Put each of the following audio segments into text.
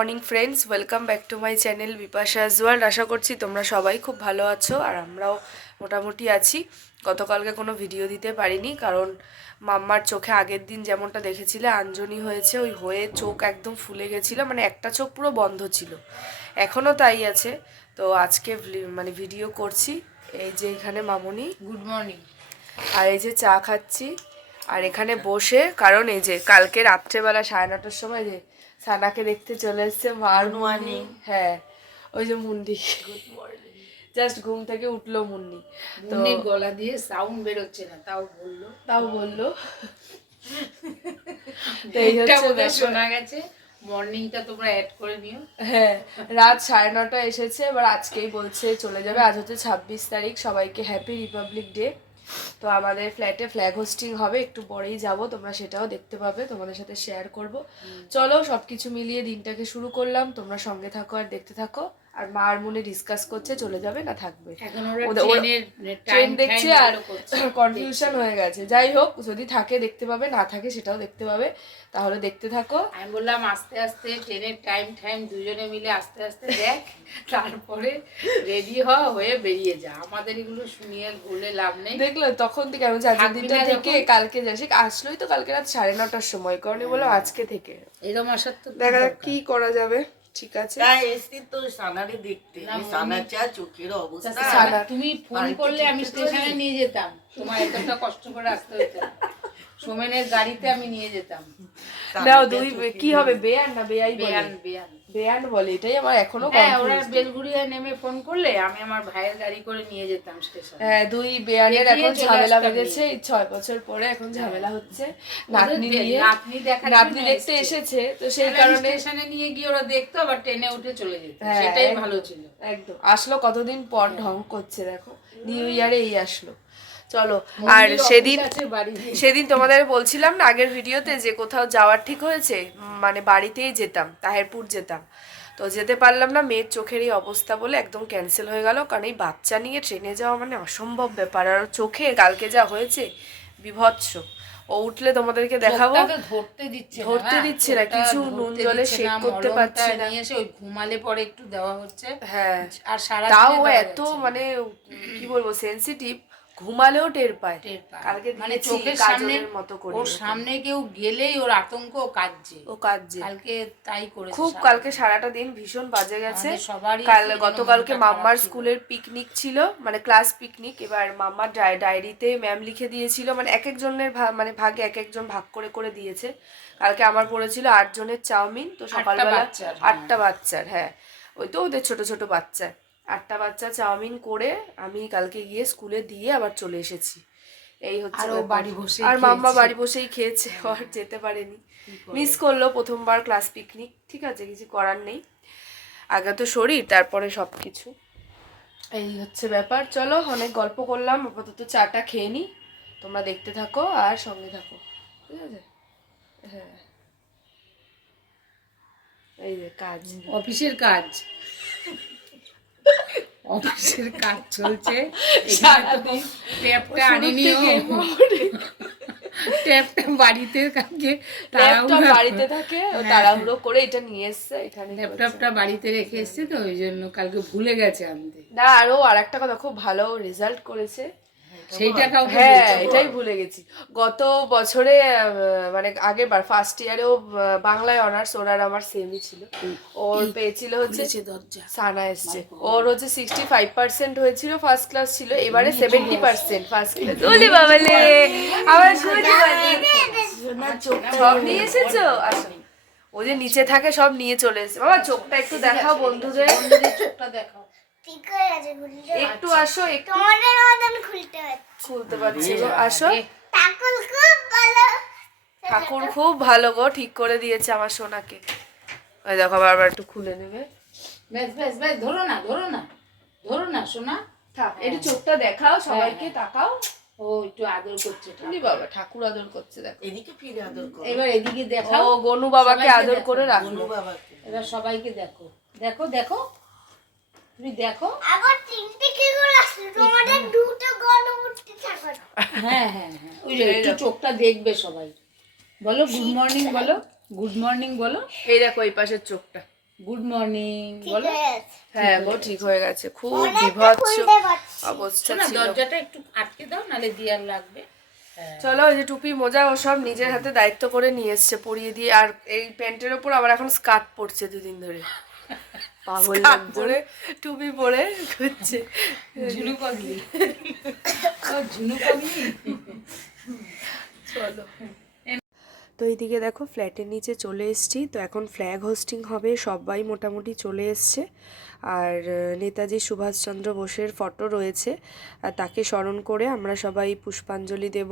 Morning friends welcome back to my channel Bipasha Aizawl আশা করছি তোমরা সবাই খুব ভালো আছো আর আমরাও মোটামুটি আছি। গতকালকে কোনো ভিডিও দিতে পারিনি কারণ মাম্মার চোখে আগের দিন যেমনটা দেখেছিলে আঞ্জনি হয়েছে ওই হয়ে চোখ একদম ফুলে গেছিল মানে একটা চোখ পুরো বন্ধ ছিল। এখনও তাই আছে। তো আজকে মানে ভিডিও করছি। এই যে এখানে মামনি। গুড মর্নিং আর এই যে চা খাচ্ছি। আর এখানে বসে কারণ এই যে কালকে রাত্রেবেলা সাড়ে নটার সময় যে সানাকে দেখতে চলে এসছে মার মুন্নি। হ্যাঁ ওই যে মুন্ডি জাস্ট ঘুম থেকে উঠল মুন্নি। তো গলা দিয়ে সাউন্ড বেরোচ্ছে না তাও বলল। তাও বলল। শোনা গেছে। মর্নিংটা তোমরা অ্যাড করে নিও। হ্যাঁ রাত সাড়ে নটা এসেছে এবার আজকেই বলছে চলে যাবে। আজ হচ্ছে ছাব্বিশ তারিখ সবাইকে হ্যাপি রিপাবলিক ডে তো আমাদের ফ্ল্যাটে ফ্ল্যাগ হোস্টিং হবে একটু পরেই যাব তোমরা সেটাও দেখতে পাবে তোমাদের সাথে শেয়ার করব। চলো সব কিছু মিলিয়ে দিনটাকে শুরু করলাম তোমরা সঙ্গে থাকো আর দেখতে থাকো। আর মা আর মনে ডিসকাস করছে চলে যাবে না থাকবে। ট্রেন দেখছে আর কনফিউশন হয়ে গেছে। যাই হোক যদি থাকে দেখতে পাবে না থাকে সেটাও দেখতে পাবে। তাহলে দেখতে থাকো। আমি বললাম আস্তে আস্তে ট্রেনের টাইম টাইম দুজনে মিলে আস্তে আস্তে দেখ তারপরে রেডি হ হয়ে বেরিয়ে যা। আমাদের এগুলো শুনিয়ে বলে লাভ নেই। দেখল তখন থেকে আমি থাকবি দিনটা থেকে কালকে যাচ্ছি আসলোই তো কালকে রাত সাড়ে নটার সময়। কারণ বলো আজকে থেকে। এরম আসার তো দেখা যাক কি করা যাবে। ঠিক আছে? তাই এসছি তো সানারে দেখতে। সানার যা চোখের অবস্থা। তুমি ফোন করলে আমি স্টেশনে নিয়ে যেতাম। তোমার এতটা কষ্ট করে আসতে হতো। সোমেনের গাড়িতে আমি নিয়ে যেতাম। দাও দুই কি হবে? বেয়ান না বেয়াই বলে? বেয়ান বেয়ান। বেয়ান বলে এটাই আমার এখনও হ্যাঁ ওরা। নেমে ফোন করলে আমি আমার ভাইয়ের গাড়ি করে নিয়ে যেতাম স্টেশন হ্যাঁ দুই দেখিয়ে এখন ঝামেলা বেঁধেছে এই ছয় বছর পরে এখন ঝামেলা হচ্ছে। নাতনি নিয়ে নাতনি দেখতে এসেছে। তো সেই কারণে স্টেশনে নিয়ে গিয়ে ওরা দেখতো আবার ট্রেনে উঠে চলে যেত। হ্যাঁ, সেটাই ভালো ছিল। একদম। আসলো কতদিন পর ঢং করছে দেখো। নিউ ইয়ারে এই আসলো। চলো আর সেদিন সেদিন তোমাদের বলছিলাম না আগের ভিডিওতে যে কোথাও যাওয়ার ঠিক হয়েছে মানে বাড়িতেই যেতাম তাহেরপুর যেতাম। তো যেতে পারলাম না মেয়ের চোখের এই অবস্থা বলে একদম ক্যান্সেল হয়ে গেল কারণ এই বাচ্চা নিয়ে ট্রেনে যাওয়া মানে অসম্ভব ব্যাপার। আর চোখে কালকে যা হয়েছে বিভৎস। ও উঠলে তোমাদেরকে দেখাবো। ধরতে দিচ্ছে ধরতে হ্যাঁ, দিচ্ছে না, কিছু নুন জলে শেক করতে পারছে না। নিয়ে এসে ওই ঘুমালে পরে একটু দেওয়া হচ্ছে। হ্যাঁ। আর সারা তাও এত মানে কি বলব সেনসিটিভ ঘুমালেও টের পায়। টের পায়। কালকে মানে চোখের সামনে মতো করে ওর সামনে কেউ গেলেই ওর আতঙ্ক ও কাঁদছে। ও কাঁদছে। কালকে তাই করেছে খুব কালকে সারাটা দিন ভীষণ বাজে গেছে। সবারই কাল গতকালকে মাম্মার স্কুলের পিকনিক ছিল মানে ক্লাস পিকনিক এবার মাম্মার ডায়েরিতে ম্যাম লিখে দিয়েছিল মানে এক একজনের মানে ভাগে এক একজন ভাগ করে করে দিয়েছে। কালকে আমার পড়েছিল আট জনের চাউমিন তো সকালবেলা হ্যাঁ। আটটা বাচ্চার হ্যাঁ। ওই তো ওদের ছোট ছোট বাচ্চা। আটটা বাচ্চা চাউমিন করে আমি কালকে গিয়ে স্কুলে দিয়ে আবার চলে এসেছি। এই হচ্ছে আর বাড়ি বসেই আর মাম্মা বাড়ি বসেই খেয়েছে আর যেতে পারেনি। মিস করল প্রথমবার ক্লাস পিকনিক ঠিক আছে কিছু করার নেই। আগে তো শরীর তারপরে সব কিছু এই হচ্ছে ব্যাপার। চলো অনেক গল্প করলাম আপাতত চাটা খেয়ে নিই তোমরা দেখতে থাকো আর সঙ্গে থাকো। ঠিক আছে? হ্যাঁ। এই যে কাজ। অফিসের কাজ। অফিসের কাজ চলছে। ট্যাপটা আনিনি ট্যাপটা বাড়িতে থাকে ট্যাপটা বাড়িতে থাকে তাড়াহুড়ো করে এটা নিয়ে এসছে এখানে ল্যাপটপটা বাড়িতে রেখে এসছে তো ওই জন্য কালকে ভুলে গেছে আনতে। না আরও আর একটা কথা খুব ভালো রেজাল্ট করেছে। সেইটা কাউকে হ্যাঁ এটাই ভুলে গেছি। গত বছরে মানে আগের বার ফার্স্ট ইয়ারেও বাংলায় অনার্স ওর আর আমার সেমই ছিল। ওর পেয়েছিল হচ্ছে সানা এসছে। ওর হচ্ছে সিক্সটি ফাইভ পার্সেন্ট হয়েছিল ফার্স্ট ক্লাস ছিল এবারে সেভেন্টি পার্সেন্ট ফার্স্ট ক্লাস ওলে বাবালে আবার সব নিয়ে এসেছ? আসো ও যে নিচে থাকে সব নিয়ে চলে এসেছে। বাবা চোখটা একটু দেখাও বন্ধুদের। বন্ধুদের চোখটা দেখাও। একটু আসো একটু। তোমাদের মতন খুলতে পারছি। খুলতে পারছি গো আসো। ঠাকুর খুব ভালো। ঠাকুর খুব ভালো গো ঠিক করে দিয়েছে আমার সোনাকে। ওই দেখো বারবার একটু খুলে নেবে। ব্যাস ব্যাস ব্যাস ধরো না ধরো না ধরো না সোনা। থাক একটু চোখটা দেখাও সবাইকে তাকাও। ও একটু আদর করছে। বাবা ঠাকুর আদর করছে দেখো। এদিকে ফিরে আদর করো। এবার এদিকে দেখাও। ও গনু বাবাকে আদর করে বনু রাখল। বাবাকে। এবার সবাইকে দেখো। দেখো দেখো। তুমি দেখো। আবার তিনটে কি করে আসলো? তোমাদের দুটো গণমূর্তি ঠাকুর হ্যাঁ হ্যাঁ হ্যাঁ। ওই যে একটু চোখটা দেখবে সবাই। বলো গুড মর্নিং বলো গুড মর্নিং বলো। এই দেখো এই পাশের চোখটা। গুড মর্নিং বলো। হ্যাঁ গো ঠিক হয়ে গেছে। খুব বিভৎস অবস্থা না ছিল। দরজাটা একটু আটকে দাও নালে দিয়ার লাগবে হ্যাঁ। চলো ওই যে টুপি মোজা ও সব নিজের হাতে দায়িত্ব করে নিয়ে এসছে পরিয়ে দিয়ে। আর এই প্যান্টের ওপর আবার এখন স্কার্ট পরছে দুদিন ধরে। পাগল পরে টুপি পরে ঘুরছে। ঝুনু পাগলি ঝুনু পাগলি চলো। তো এইদিকে দেখো ফ্ল্যাটের নিচে চলে এসেছি। তো এখন ফ্ল্যাগ হোস্টিং হবে সবাই মোটামুটি চলে এসছে। আর নেতাজি সুভাষচন্দ্র বোসের ফটো রয়েছে। আর তাকে স্মরণ করে আমরা সবাই পুষ্পাঞ্জলি দেব।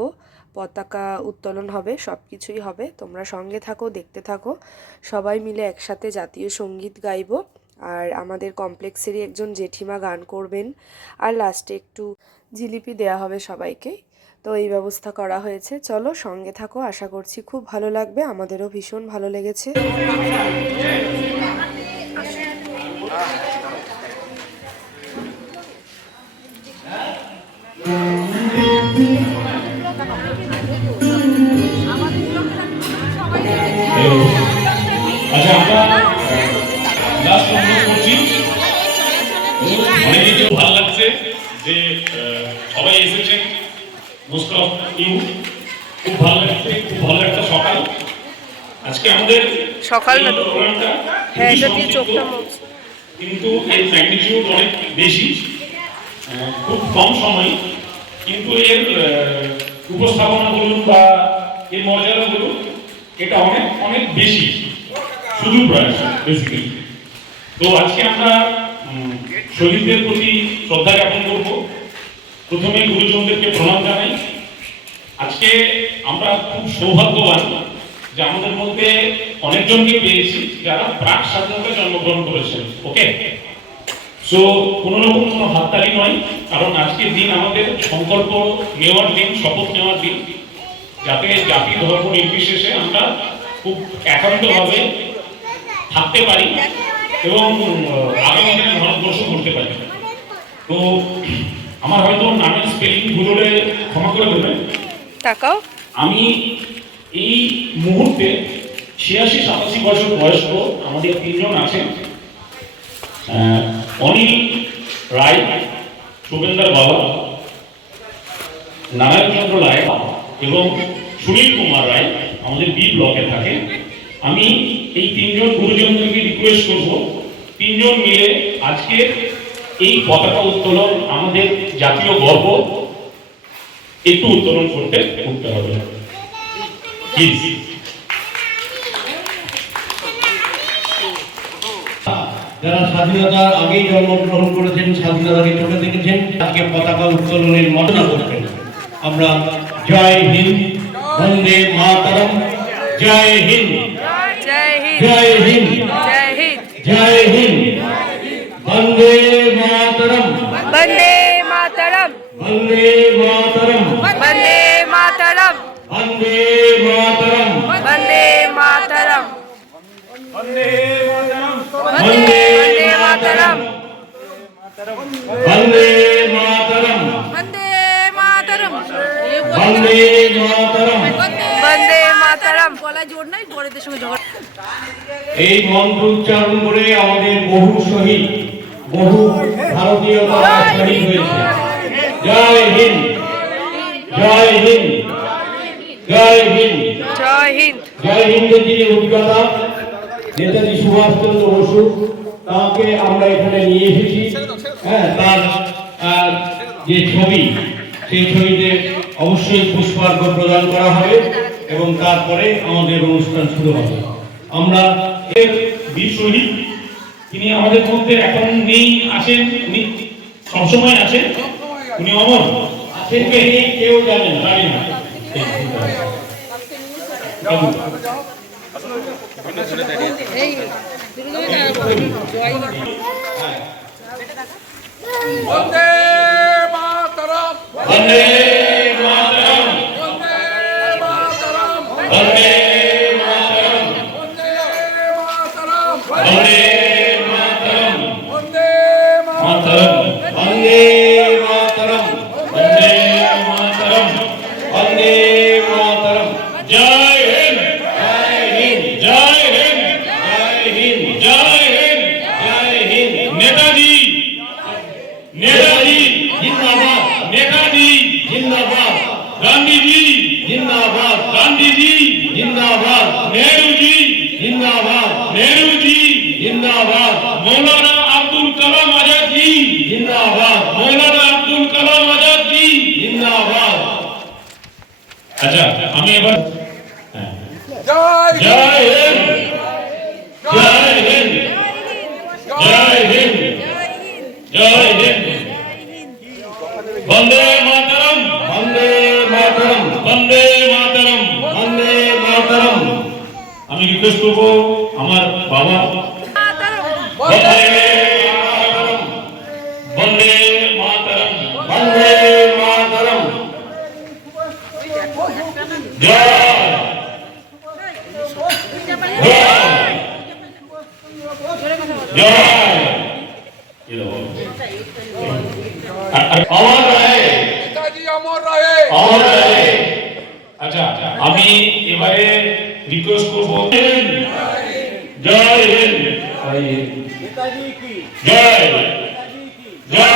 পতাকা উত্তোলন হবে সব কিছুই হবে। তোমরা সঙ্গে থাকো দেখতে থাকো। সবাই মিলে একসাথে জাতীয় সংগীত গাইবো। আর আমাদের কমপ্লেক্সেরই একজন জেঠিমা গান করবেন। আর লাস্টে একটু জিলিপি দেয়া হবে সবাইকে। তো এই ব্যবস্থা করা হয়েছে। চলো সঙ্গে থাকো, আশা করছি খুব ভালো লাগবে। আমাদেরও ভীষণ ভালো লেগেছে। আচ্ছা মোস্ট অফ ইউ খুব ভালো লাগছে খুব ভালো একটা সকাল। আজকে আমাদের সকাল না এই দুপুর। প্রোগ্রামটা হ্যাঁ এটা দিয়ে চোখটা কিন্তু এর ম্যাগনিটিউড অনেক বেশি। খুব কম সময়। কিন্তু এর উপস্থাপনা বলুন বা এর মর্যাদা বলুন এটা অনেক অনেক বেশি। শুধু প্রয়াস বেসিক্যালি তো আজকে আমরা শহীদদের প্রতি শ্রদ্ধা জ্ঞাপন করব। প্রথমে গুরুজনদেরকে প্রণাম জানাই। আজকে আমরা খুব সৌভাগ্যবান যে আমাদের মধ্যে অনেকজনকে পেয়েছি যারা প্রাক স্বাধীনতায় জন্মগ্রহণ করেছেন, ওকে? সো কোনো রকম কোনো হাততালি নয়, কারণ আজকের দিন আমাদের সংকল্প নেওয়ার দিন, শপথ নেওয়ার দিন। যাতে জাতি, ধর্ম নির্বিশেষে আমরা খুব একান্তভাবে থাকতে পারি এবং আগামী দিনে ভারতবর্ষ করতে পারি। তো আমার হয়তো নামের স্পেলিং ভুল হলে ক্ষমা করে দেবেন। তাকাও। আমি এই মুহূর্তে ছিয়াশি সাতাশি বছর বয়স্ক আমাদের তিনজন আছেন অনিল রায় শুভেন্দার বাবা নারায়ণচন্দ্র রায় এবং সুনীল কুমার রায় আমাদের বি ব্লকে থাকে। আমি এই তিনজন গুরুজনদেরকে রিকোয়েস্ট করব। তিনজন মিলে আজকে এই পতাকা উত্তোলন আমাদের জাতীয় গর্ব একটু উত্তোলন করতে করতে হবে। যারা স্বাধীনতার আগেই জন্মগ্রহণ করেছেন স্বাধীনতাকে চোখে দেখেছেন আজকে পতাকা উত্তোলনের মর্যাদা করবেন। আমরা জয় হিন্দ বন্দে মাতরম। জয় হিন্দ। জয় হিন্দ। জয় হিন্দ। জয় বন্দে মাতরম। বন্দে মাতরম। এই মন্ত্র উচ্চারণ করে আমাদের বহু শহীদ বহু ভারতীয় তারা শহীদ হয়েছে। জয় হিন্দ। জয় হিন্দ। জয় হিন্দ। জয় হিন্দ। জয় হিন্দের যিনি অভিজ্ঞতা। নেতাজি সুভাষচন্দ্র বসু তাকে আমরা এখানে নিয়ে এসেছি। হ্যাঁ তার যে ছবি সেই ছবিতে অবশ্যই পুষ্পার্ঘ প্রদান করা হবে এবং তারপরে আমাদের অনুষ্ঠান শুরু হবে। আমরা এর বীর শহীদ তিনি আমাদের মধ্যে এখন নেই আছেন উনি সবসময় আছেন। উনি অমর। আছেন কেউ জানে না। मातरम। जय हिंद। जय हिंद। जय हिंद। जय हिंद। जय हिंद। जय हिंद। नेताजी। বন্দে মাতারম বন্দে মাতারম। আমি রিকোয়েস্ট করব আমার বাবা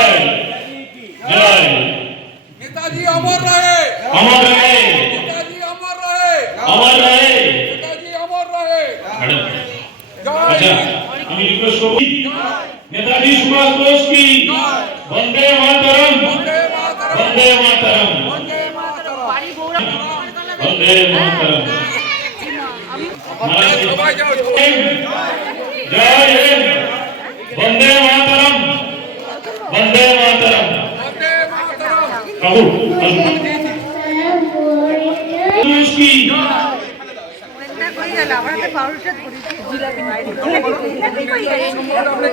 জয় জয় নেতাজি অমর রহে আমার রহে নেতাজি অমর রহে আমার রহে নেতাজি অমর রহে ম্যাডাম জয় আচ্ছা আমি রিকোয়েস্ট করব নেতাজি সুভাষ বোস কি বন্দে মাতরম বন্দে মাতরম বন্দে মাতরম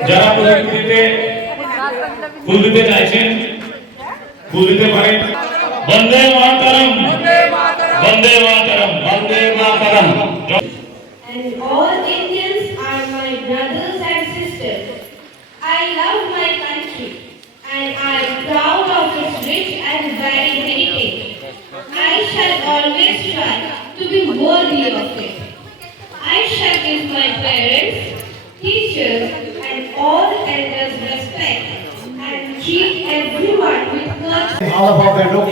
যারা প্রদীপ দিতে ফুল দিতে চাইছেন ফুল দিতে পারেন বন্দে মাতারম বন্দে মাতারম বন্দে মাতারম And all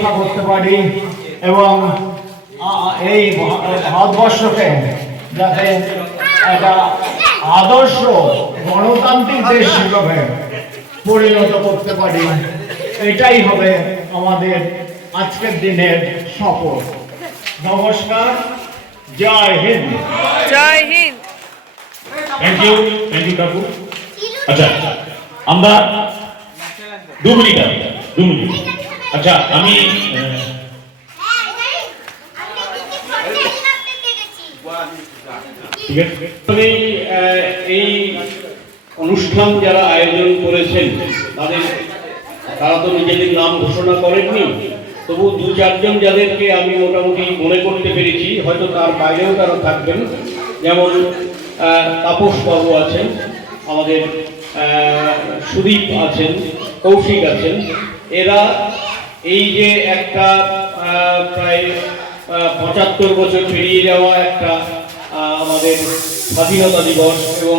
রক্ষা করতে পারি এবং এই ভারতবর্ষকে যাতে একটা আদর্শ গণতান্ত্রিক দেশ হিসেবে পরিণত করতে পারি এটাই হবে আমাদের আজকের দিনের সফল নমস্কার Jai Hind. Jai Hind. Thank you thank you কাকু। আচ্ছা আমরা দু মিনিট দু মিনিট। আচ্ছা আমি আহ, এই অনুষ্ঠান যারা আয়োজন করেছেন তাদের তারা তো নিজেদের নাম ঘোষণা করেননি তবু দু চারজন যাদেরকে আমি মোটামুটি মনে করতে পেরেছি হয়তো তার বাইরেও তারা থাকবেন। যেমন আহ, তাপস বাবু আছেন আমাদের সুদীপ আছেন কৌশিক আছেন এরা এই যে একটা প্রায় পঁচাত্তর বছর পেরিয়ে যাওয়া একটা আমাদের স্বাধীনতা দিবস এবং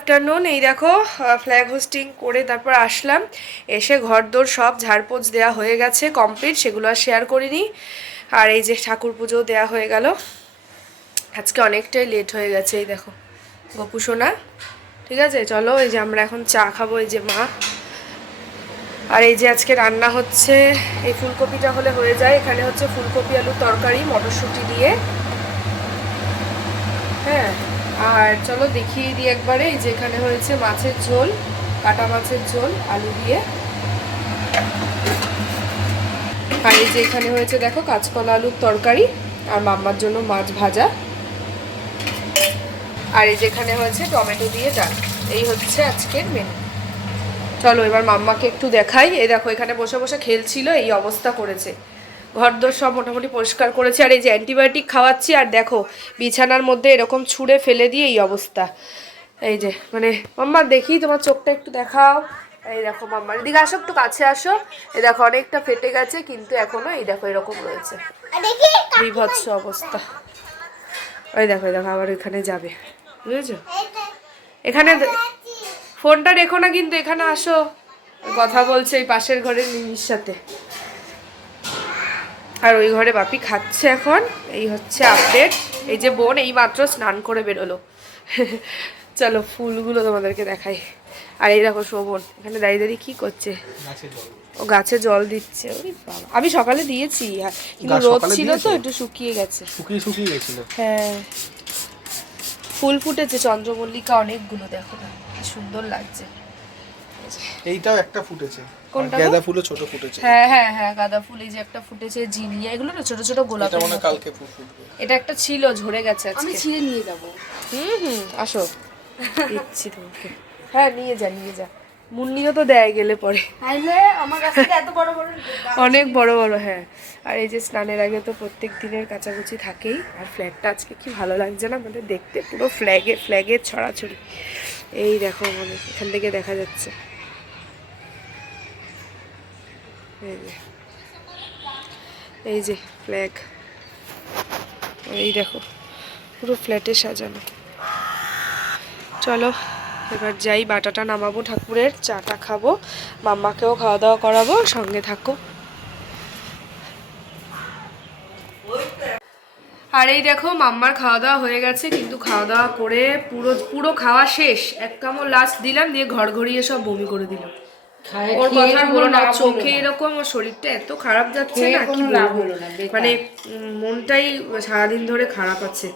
আফটারনুন এই দেখো ফ্ল্যাগ হোস্টিং করে তারপর আসলাম। এসে ঘর দোর সব ঝাড়পোছ দেওয়া হয়ে গেছে কমপ্লিট সেগুলো আর শেয়ার করিনি। আর এই যে ঠাকুর পুজো দেওয়া হয়ে গেল। আজকে অনেকটাই লেট হয়ে গেছে, এই দেখো, গপু সোনা। ঠিক আছে, চলো, এই যে আমরা এখন চা খাব, এই যে মা। আর এই যে আজকে রান্না হচ্ছে, এই ফুলকপিটা হলে হয়ে যায়। এখানে হচ্ছে ফুলকপি আলু তরকারি, মটরশুঁটি দিয়ে। হ্যাঁ আর চলো দেখিয়ে দিই একবারে, এই যে এখানে হয়েছে মাছের ঝোল, কাটা মাছের ঝোল, আলু দিয়ে। আর এই যে এখানে হয়েছে, দেখো, কাঁচকলা আলুর তরকারি আর মাম্মার জন্য মাছ ভাজা। আর এই যেখানে হয়েছে টমেটো দিয়ে ডাল। এই হচ্ছে আজকের মেনু চলো, এবার মাম্মাকে একটু দেখাই। এই দেখো, এখানে বসে বসে খেলছিল, এই অবস্থা করেছে। ঘরদোর সব মোটামুটি পরিষ্কার করেছি, আর এই যে অ্যান্টিবায়োটিক খাওয়াচ্ছি, আর দেখো, বিছানার মধ্যে এরকম ছুঁড়ে ফেলে দিয়ে এই অবস্থা। এই যে মানে মাম্মা, দেখি তোমার চোখটা একটু দেখাও। এই দেখো মাম্মার এদিকে আসো, একটু কাছে আসো। এই দেখো, অনেকটা ফেটে গেছে, কিন্তু এখনও এই দেখো, এরকম রয়েছে। বিভৎস অবস্থা। ওই দেখো দেখো, আবার এখানে যাবে। বুঝেছ? এখানে ফোনটা রেখো না, কিন্তু এখানে আসো। কথা বলছে এই পাশের ঘরের মিমির সাথে। আর ওই ঘরে বাপি খাচ্ছে এখন। এই হচ্ছে আপডেট এই যে বোন এই মাত্র স্নান করে বেরোলো। চলো ফুলগুলো তোমাদেরকে দেখাই। আর এই দেখো শোভন এখানে দাঁড়িয়ে দাঁড়িয়ে কি করছে? ও গাছে জল দিচ্ছে। বাবা। আমি সকালে দিয়েছি হ্যাঁ, কিন্তু রোদ ছিল তো একটু শুকিয়ে গেছে। শুকিয়ে শুকিয়ে গেছিল। হ্যাঁ। ফুল ফুটেছে চন্দ্রমল্লিকা অনেকগুলো দেখো না কি সুন্দর লাগছে। এইটাও একটা ফুটেছে। কোনটা গাঁদা ফুলও ছোট ফুটেছে। হ্যাঁ হ্যাঁ হ্যাঁ গাঁদা ফুল এই যে একটা ফুটেছে জিনিয়া এগুলো না ছোট ছোট গোলাপ এটা মনে কালকে ফুল ফুটবে। এটা একটা ছিল ঝরে গেছে আজকে। আমি ছিঁড়ে নিয়ে যাব। হুম হুম আসো। দিচ্ছি তোমাকে। হ্যাঁ নিয়ে যা নিয়ে যা। মুন্নিও তো দেয় গেলে পরে। অনেক বড় বড় হ্যাঁ। আর এই যে স্নানের আগে তো প্রত্যেক দিনের কাচাকুচি থাকেই। আর ফ্ল্যাগটা আজকে কি ভালো লাগছে না? আমাদের দেখতে পুরো ফ্ল্যাগে ফ্ল্যাগের ছড়াছড়ি। এই দেখো মানে এখান থেকে দেখা যাচ্ছে। এই যে। এই যে ফ্ল্যাগ এই দেখো, পুরো ফ্ল্যাটে সাজানো। চলো, এবার যাই, বাটাটা নামাবো, ঠাকুরের চাটা খাব, মাম্মাকেও খাওয়া দাওয়া করাবো, সঙ্গে থাকো। আর এই দেখো, মাম্মার খাওয়া দাওয়া হয়ে গেছে, কিন্তু খাওয়া দাওয়া করে পুরো পুরো খাওয়া শেষ। এক কামড় লাস্ট দিলাম, দিয়ে ঘর ঘড়িয়ে সব বমি করে দিল। খায়- ওর কথা হলো না চোখে এরকম ওর শরীরটা এত খারাপ যাচ্ছে না কি বলব। মানে মনটাই সারাদিন ধরে খারাপ আছে।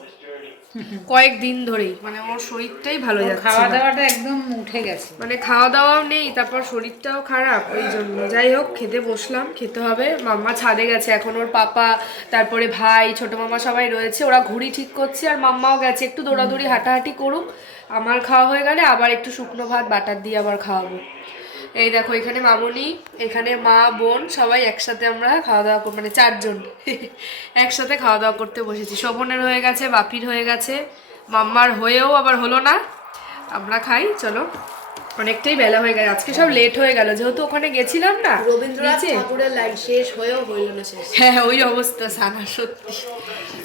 কয়েকদিন ধরেই মানে ওর শরীরটাই ভালো যাচ্ছে খাওয়া দাওয়াটা একদম উঠে গেছে। মানে খাওয়া দাওয়াও নেই তারপর শরীরটাও খারাপ ওই জন্য। যাই হোক খেতে বসলাম খেতে হবে। মাম্মা ছাদে গেছে এখন ওর পাপা তারপরে ভাই ছোট মামা সবাই রয়েছে ওরা ঘুড়ি ঠিক করছে আর মাম্মাও গেছে। একটু দৌড়াদৌড়ি হাঁটাহাঁটি করুক আমার খাওয়া হয়ে গেলে আবার একটু শুকনো ভাত বাটার দিয়ে আবার খাওয়াবো। এই দেখো এখানে মামনি এখানে মা বোন সবাই একসাথে আমরা খাওয়া দাওয়া কর মানে চারজন একসাথে খাওয়া দাওয়া করতে বসেছি। শোভনের হয়ে গেছে বাপির হয়ে গেছে মাম্মার হয়েও আবার হলো না। আমরা খাই চলো। অনেকটাই বেলা হয়ে গেছে আজকে সব লেট হয়ে গেল যেহেতু ওখানে গেছিলাম না রবীন্দ্রনাথ ঠাকুরের লাইন শেষ হয়েও হইল না শেষ। হ্যাঁ ওই অবস্থা সানা সত্যি।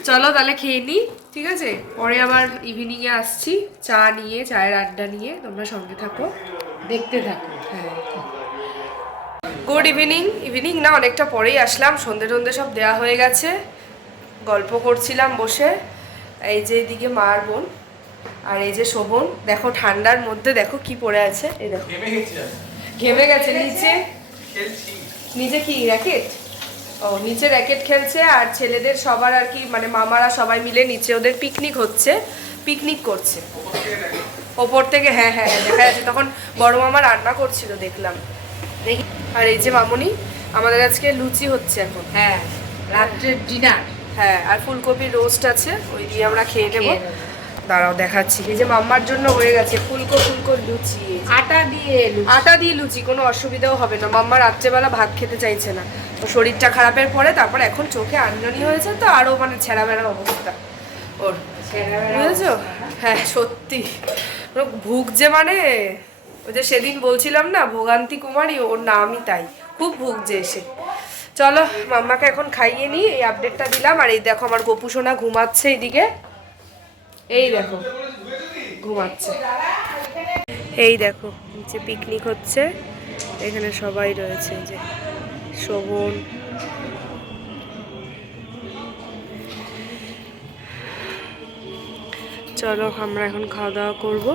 চলো তাহলে খেয়ে নিই ঠিক আছে? পরে আবার ইভিনিংয়ে আসছি চা নিয়ে চায়ের আড্ডা নিয়ে তোমরা সঙ্গে থাকো দেখতে থাকো হ্যাঁ। গুড ইভিনিং ইভিনিং না অনেকটা পরেই আসলাম সন্ধে টন্ধে সব দেওয়া হয়ে গেছে গল্প করছিলাম বসে এই যে এদিকে মার বোন আর এই যে শোভন দেখো ঠান্ডার মধ্যে দেখো কি পড়ে আছে এই দেখো। ঘেমে গেছে? নিচে? নিচে কি র্যাকেট ও নিচে র্যাকেট খেলছে আর ছেলেদের সবার আর কি মানে মামারা সবাই মিলে নিচে ওদের পিকনিক হচ্ছে পিকনিক করছে। ওপর থেকে হ্যাঁ হ্যাঁ হ্যাঁ, দেখা যাচ্ছে। তখন বড় মামা রান্না করছিল দেখলাম। দেখি। আর এই যে মামনি আমাদের আজকে লুচি হচ্ছে এখন। হ্যাঁ রাত্রের ডিনার হ্যাঁ আর ফুলকপির রোস্ট আছে ওই দিয়ে আমরা খেয়ে নেব। খেয়ে নেব। দাঁড়াও দেখাচ্ছি। এই যে মাম্মার জন্য হয়ে গেছে ফুলকো ফুলকো লুচি। আটা দিয়ে আটা দিয়ে লুচি কোনো অসুবিধাও হবে না। মাম্মা রাত্রেবেলা ভাত খেতে চাইছে না। তো শরীরটা খারাপের পরে তারপর এখন চোখে আঞ্জনি হয়েছে তো আরও মানে ছেঁড়া বেড়ার অবস্থা। ওর। বুঝেছ? হ্যাঁ সত্যি। ওর ভুগছে মানে ওই যে সেদিন বলছিলাম না ভোগান্তি কুমারী ওর নামই তাই। খুব ভুগছে এসে চলো মাম্মাকে এখন খাইয়ে নিই এই আপডেটটা দিলাম। আর এই দেখো আমার গপু সোনা ঘুমাচ্ছে এইদিকে এই দেখো, ঘুমাচ্ছে। এই দেখো, নিচে পিকনিক হচ্ছে। এখানে সবাই রয়েছে যে শোভন। চলো, আমরা এখন খাওয়া দাওয়া করব।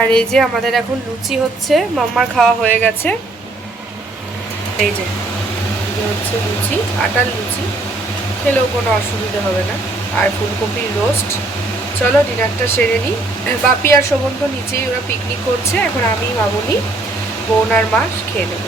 আর এই যে আমাদের এখন লুচি হচ্ছে, মাম্মার খাওয়া হয়ে গেছে। এই যে হচ্ছে লুচি, আটার লুচি। খেলেও কোনো অসুবিধা হবে না। আর ফুলকপির রোস্ট চলো, ডিনারটা সেরে নিই। বাপি আর শোভন তো নিচেই ওরা পিকনিক করছে, এখন আমি, মামুনি, বোন আর মা খেয়ে নেব।